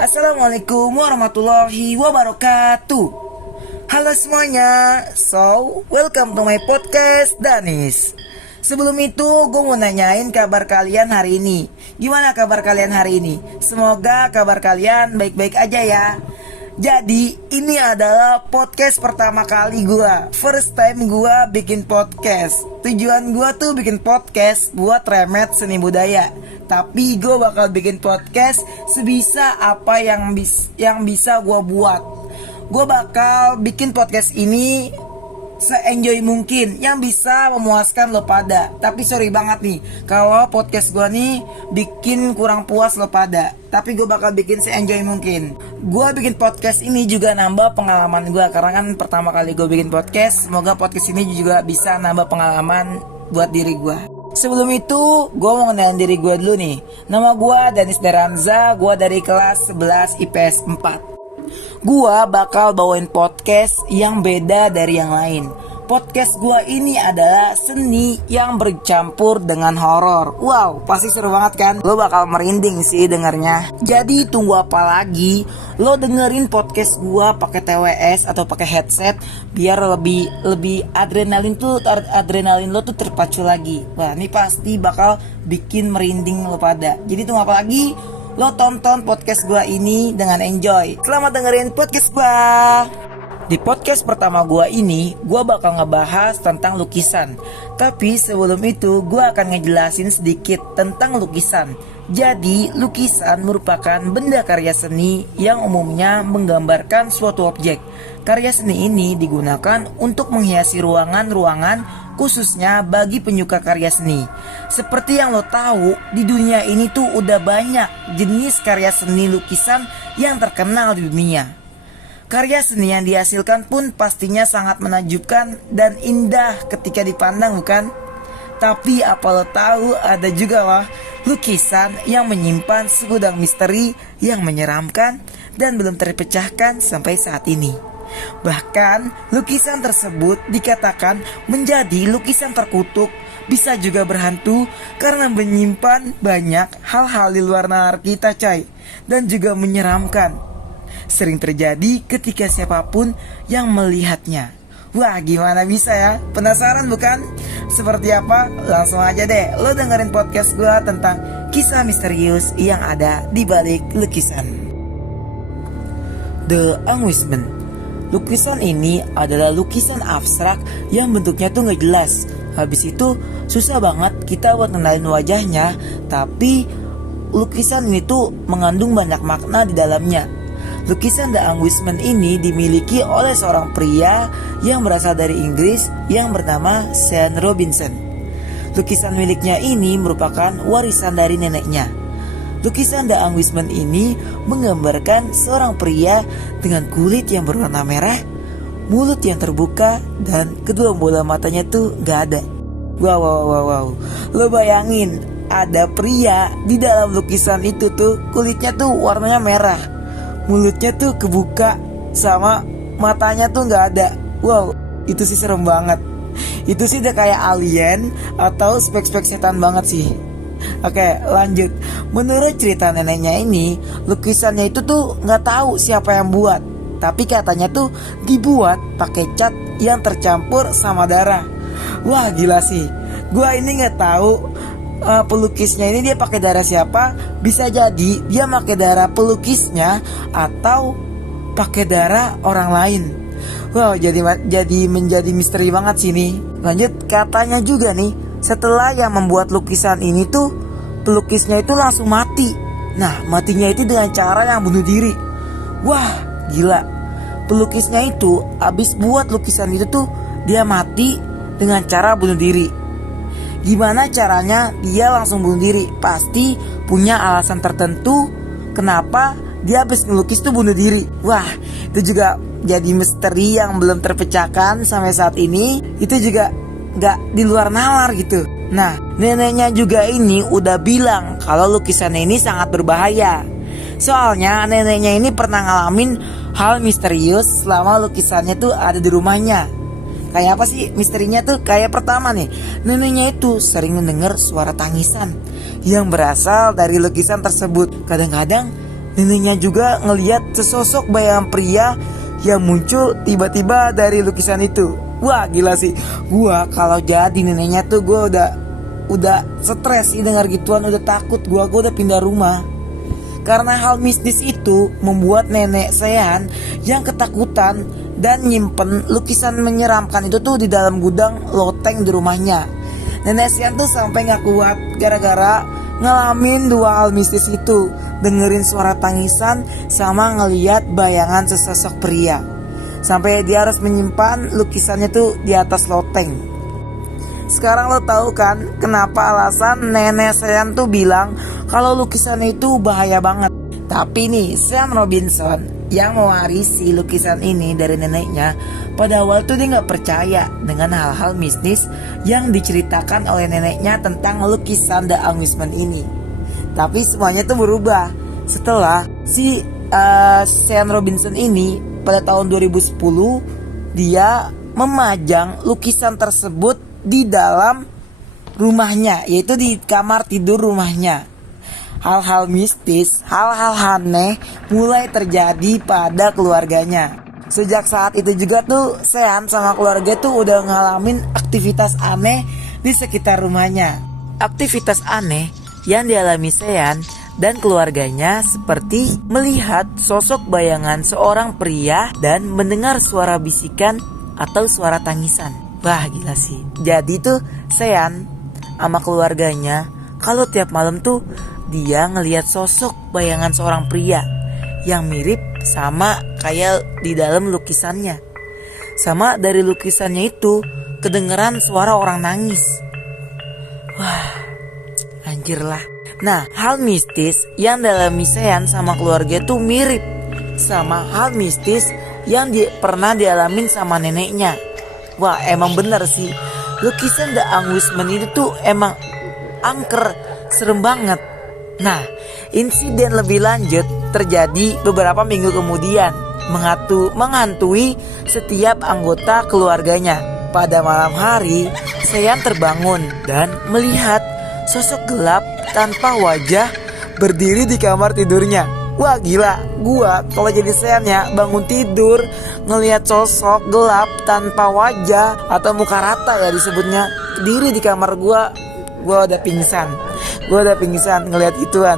Assalamualaikum warahmatullahi wabarakatuh. Halo semuanya, welcome to my podcast Danis. Sebelum itu gue mau nanyain kabar kalian hari ini. Gimana kabar kalian hari ini? Semoga kabar kalian baik-baik aja ya. Jadi ini adalah podcast pertama kali gue. First time gue bikin podcast. Tujuan gue tuh bikin podcast buat remet seni budaya. Tapi gue bakal bikin podcast sebisa apa yang bisa gue buat. Gue bakal bikin podcast ini se-enjoy mungkin, yang bisa memuaskan lo pada. Tapi sorry banget nih kalau podcast gue nih bikin kurang puas lo pada. Tapi gue bakal bikin se-enjoy mungkin. Gue bikin podcast ini juga nambah pengalaman gue, karena kan pertama kali gue bikin podcast. Semoga podcast ini juga bisa nambah pengalaman buat diri gue. Sebelum itu, gue mau kenalin diri gue dulu nih. Nama gue Danis Daranza, gue dari kelas 11 IPS 4. Gue bakal bawain podcast yang beda dari yang lain. Podcast gue ini adalah seni yang bercampur dengan horor. Wow, pasti seru banget kan? Lo bakal merinding sih dengarnya. Jadi tunggu apa lagi? Lo dengerin podcast gue pakai TWS atau pakai headset biar lebih adrenalin lo tuh terpacu lagi. Wah, ini pasti bakal bikin merinding lo pada. Jadi tunggu apa lagi? Lo tonton podcast gue ini dengan enjoy. Selamat dengerin podcast gue. Di podcast pertama gue ini, gue bakal ngebahas tentang lukisan. Tapi sebelum itu, gue akan ngejelasin sedikit tentang lukisan. Jadi, lukisan merupakan benda karya seni yang umumnya menggambarkan suatu objek. Karya seni ini digunakan untuk menghiasi ruangan-ruangan, khususnya bagi penyuka karya seni. Seperti yang lo tahu, di dunia ini tuh udah banyak jenis karya seni lukisan yang terkenal di dunia. Karya seni yang dihasilkan pun pastinya sangat menakjubkan dan indah ketika dipandang, bukan? Tapi apa lo tahu ada juga loh lukisan yang menyimpan segudang misteri yang menyeramkan dan belum terpecahkan sampai saat ini. Bahkan lukisan tersebut dikatakan menjadi lukisan terkutuk, bisa juga berhantu karena menyimpan banyak hal-hal di luar nalar kita, coy, dan juga menyeramkan. Sering terjadi ketika siapapun yang melihatnya. Wah, gimana bisa ya? Penasaran bukan? Seperti apa? Langsung aja deh lo dengerin podcast gue tentang kisah misterius yang ada di balik lukisan. The Anguishment. Lukisan ini adalah lukisan abstrak yang bentuknya tuh gak jelas. Habis itu susah banget kita buat kenalin wajahnya. Tapi lukisan ini tuh mengandung banyak makna di dalamnya. Lukisan The Anguishment ini dimiliki oleh seorang pria yang berasal dari Inggris yang bernama Sean Robinson. Lukisan miliknya ini merupakan warisan dari neneknya. Lukisan The Anguishment ini menggambarkan seorang pria dengan kulit yang berwarna merah, mulut yang terbuka, dan kedua bola matanya tuh gak ada. Wow. Lo bayangin ada pria di dalam lukisan itu tuh kulitnya tuh warnanya merah, mulutnya tuh kebuka, sama matanya tuh gak ada. Wow, itu sih serem banget. Itu sih udah kayak alien atau spek-spek setan banget sih. Oke, lanjut. Menurut cerita neneknya ini, lukisannya itu tuh gak tahu siapa yang buat. Tapi katanya tuh dibuat pakai cat yang tercampur sama darah. Wah, gila sih. Gua ini gak tahu pelukisnya ini dia pakai darah siapa. Bisa jadi dia pakai darah pelukisnya atau pakai darah orang lain. Wow, jadi menjadi misteri banget sih nih. Lanjut, katanya juga nih, setelah yang membuat lukisan ini tuh pelukisnya itu langsung mati. Nah, matinya itu dengan cara yang bunuh diri. Wah, gila. Pelukisnya itu abis buat lukisan itu tuh dia mati dengan cara bunuh diri. Gimana caranya dia langsung bunuh diri? Pasti punya alasan tertentu kenapa dia habis ngelukis tuh bunuh diri. Wah, itu juga jadi misteri yang belum terpecahkan sampai saat ini. Itu juga gak di luar nalar gitu. Nah, neneknya juga ini udah bilang kalau lukisannya ini sangat berbahaya. Soalnya neneknya ini pernah ngalamin hal misterius selama lukisannya tuh ada di rumahnya. Kayak apa sih misterinya tuh? Kayak pertama nih, neneknya itu sering mendengar suara tangisan yang berasal dari lukisan tersebut. Kadang-kadang Neneknya juga ngeliat sesosok bayangan pria yang muncul tiba-tiba dari lukisan itu. Wah gila sih. Gua kalau jadi neneknya tuh gua udah stres sih dengar gituan, udah takut gua udah pindah rumah. Karena hal mistis itu membuat nenek Sean yang ketakutan dan nyimpen lukisan menyeramkan itu tuh di dalam gudang loteng di rumahnya. Nenek Sean tuh sampai gak kuat gara-gara ngalamin dua hal mistis itu, dengerin suara tangisan sama ngeliat bayangan sesosok pria. Sampai dia harus menyimpan lukisannya tuh di atas loteng. Sekarang lo tahu kan kenapa alasan nenek Sean tuh bilang kalau lukisan itu bahaya banget. Tapi nih Sam Robinson yang mewarisi lukisan ini dari neneknya, pada awal tuh dia gak percaya dengan hal-hal mistis yang diceritakan oleh neneknya tentang lukisan The Amusement ini. Tapi semuanya tuh berubah setelah si Sam Robinson ini pada tahun 2010 dia memajang lukisan tersebut di dalam rumahnya, yaitu di kamar tidur rumahnya. Hal-hal mistis, hal-hal aneh mulai terjadi pada keluarganya. Sejak saat itu juga tuh Sean sama keluarga tuh udah ngalamin aktivitas aneh di sekitar rumahnya. Aktivitas aneh yang dialami Sean dan keluarganya seperti melihat sosok bayangan seorang pria dan mendengar suara bisikan atau suara tangisan. Wah gila sih. Jadi tuh Sean sama keluarganya kalau tiap malam tuh dia ngelihat sosok bayangan seorang pria yang mirip sama kayak di dalam lukisannya. Sama dari lukisannya itu kedengeran suara orang nangis. Wah anjir lah. Nah hal mistis yang dialami Sean sama keluarga tuh mirip sama hal mistis yang pernah dialamin sama neneknya. Wah emang bener sih, lukisan The Amusement itu tuh emang angker, serem banget. Nah insiden lebih lanjut terjadi beberapa minggu kemudian, menghantui setiap anggota keluarganya. Pada malam hari Sean terbangun dan melihat sosok gelap tanpa wajah berdiri di kamar tidurnya. Wah gila, gua kalau jadi Sean ya bangun tidur ngelihat sosok gelap tanpa wajah atau muka rata ya disebutnya diri di kamar gua udah pingsan. Gua udah pingsan ngelihat ituan.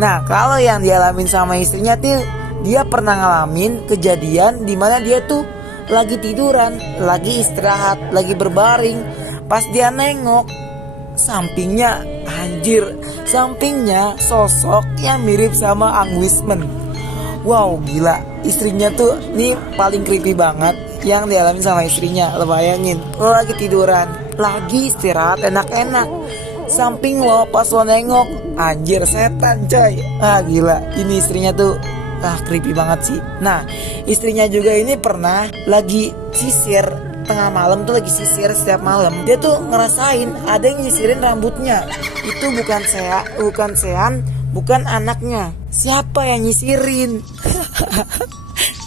Nah kalau yang dialamin sama istrinya tuh, dia pernah ngalamin kejadian dimana dia tuh lagi tiduran, lagi istirahat, lagi berbaring. Pas dia nengok sampingnya, anjir, sampingnya sosok yang mirip sama Amusement. Wow gila, istrinya tuh ini paling creepy banget yang dialami sama istrinya. Lo bayangin, lo lagi tiduran, lagi istirahat enak-enak, samping lo pas lo nengok, anjir setan coy. Ah gila, ini istrinya tuh creepy banget sih. Nah istrinya juga ini pernah lagi sisir tengah malam tuh, lagi sisir setiap malam. Dia tuh ngerasain ada yang nyisirin rambutnya. Itu bukan Sean, bukan anaknya. Siapa yang nyisirin?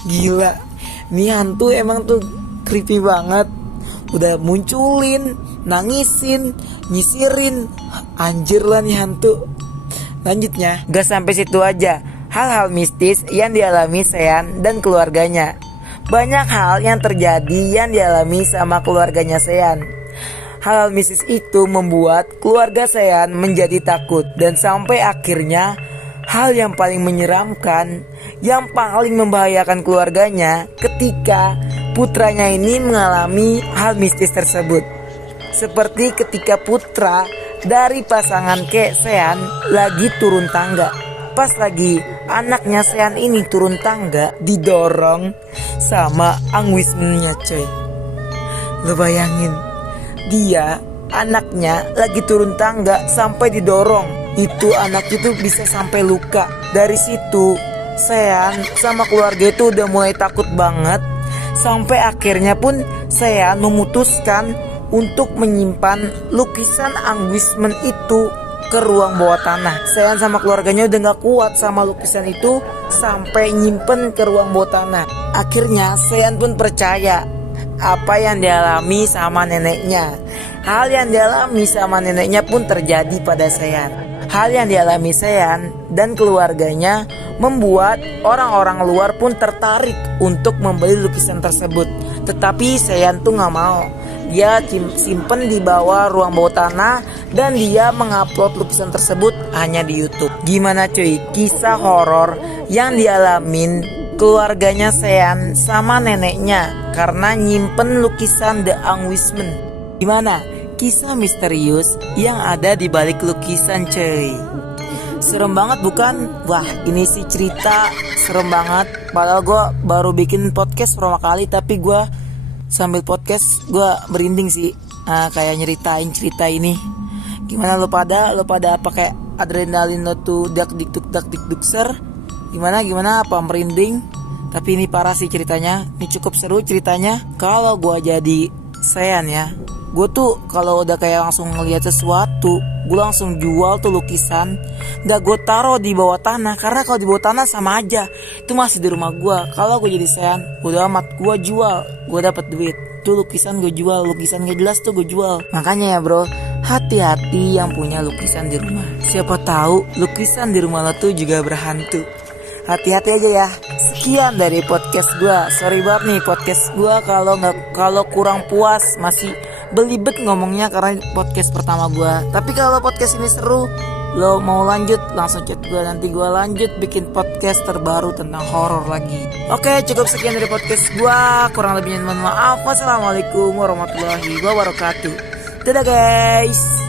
Gila, nih hantu emang tuh creepy banget. Udah munculin, nangisin, nyisirin. Anjir lah nih hantu. Lanjutnya, gak sampai situ aja. Hal-hal mistis yang dialami Sean dan keluarganya. Banyak hal yang terjadi yang dialami sama keluarganya Sean. Hal mistis itu membuat keluarga Sean menjadi takut. Dan sampai akhirnya hal yang paling menyeramkan, yang paling membahayakan keluarganya ketika putranya ini mengalami hal mistis tersebut. Seperti ketika putra dari pasangan Sean lagi turun tangga. Pas lagi anaknya Sean ini turun tangga, didorong sama Amusement-nya coy. Lo bayangin, dia anaknya lagi turun tangga sampai didorong. Itu anak itu bisa sampai luka. Dari situ Sean sama keluarga itu udah mulai takut banget. Sampai akhirnya pun Sean memutuskan untuk menyimpan lukisan Amusement itu ke ruang bawah tanah. Sean sama keluarganya udah gak kuat sama lukisan itu, sampai nyimpen ke ruang bawah tanah. Akhirnya Sean pun percaya apa yang dialami sama neneknya. Hal yang dialami sama neneknya pun terjadi pada Sean. Hal yang dialami Sean dan keluarganya membuat orang-orang luar pun tertarik untuk membeli lukisan tersebut. Tetapi Sean tuh gak mau. Dia simpen di ruang bawah tanah dan dia mengupload lukisan tersebut hanya di YouTube. Gimana cuy, kisah horor yang dialamin keluarganya Sean sama neneknya karena nyimpen lukisan The Angwismen. Gimana kisah misterius yang ada di balik lukisan cuy? Serem banget bukan? Wah, ini sih cerita serem banget. Padahal gue baru bikin podcast pertama kali, tapi gue sambil podcast gue merinding sih, kayak nyeritain cerita ini. Gimana lo pada pakai adrenalin lo tuh dak dik ser? Gimana apa merinding? Tapi ini parah sih ceritanya. Ini cukup seru ceritanya. Kalau gue jadi Sean ya, gue tuh kalau udah kayak langsung ngeliat sesuatu, gue langsung jual tuh lukisan. Nggak gue taruh di bawah tanah, karena kalau di bawah tanah sama aja, itu masih di rumah gue. Kalau gue jadi Sean, udah amat gue jual, gue dapet duit. Tuh lukisan gue jual, lukisan gak jelas tuh gue jual. Makanya ya bro, hati-hati yang punya lukisan di rumah. Siapa tahu lukisan di rumah lo tuh juga berhantu. Hati-hati aja ya. Sekian dari podcast gue. Sorry banget nih podcast gue kalau kurang puas, masih belibet ngomongnya karena podcast pertama gue. Tapi kalau podcast ini seru, lo mau lanjut langsung chat gue, nanti gue lanjut bikin podcast terbaru tentang horor lagi. Oke, cukup sekian dari podcast gue. Kurang lebihnya mohon maaf. Wassalamualaikum warahmatullahi wabarakatuh. Dadah guys.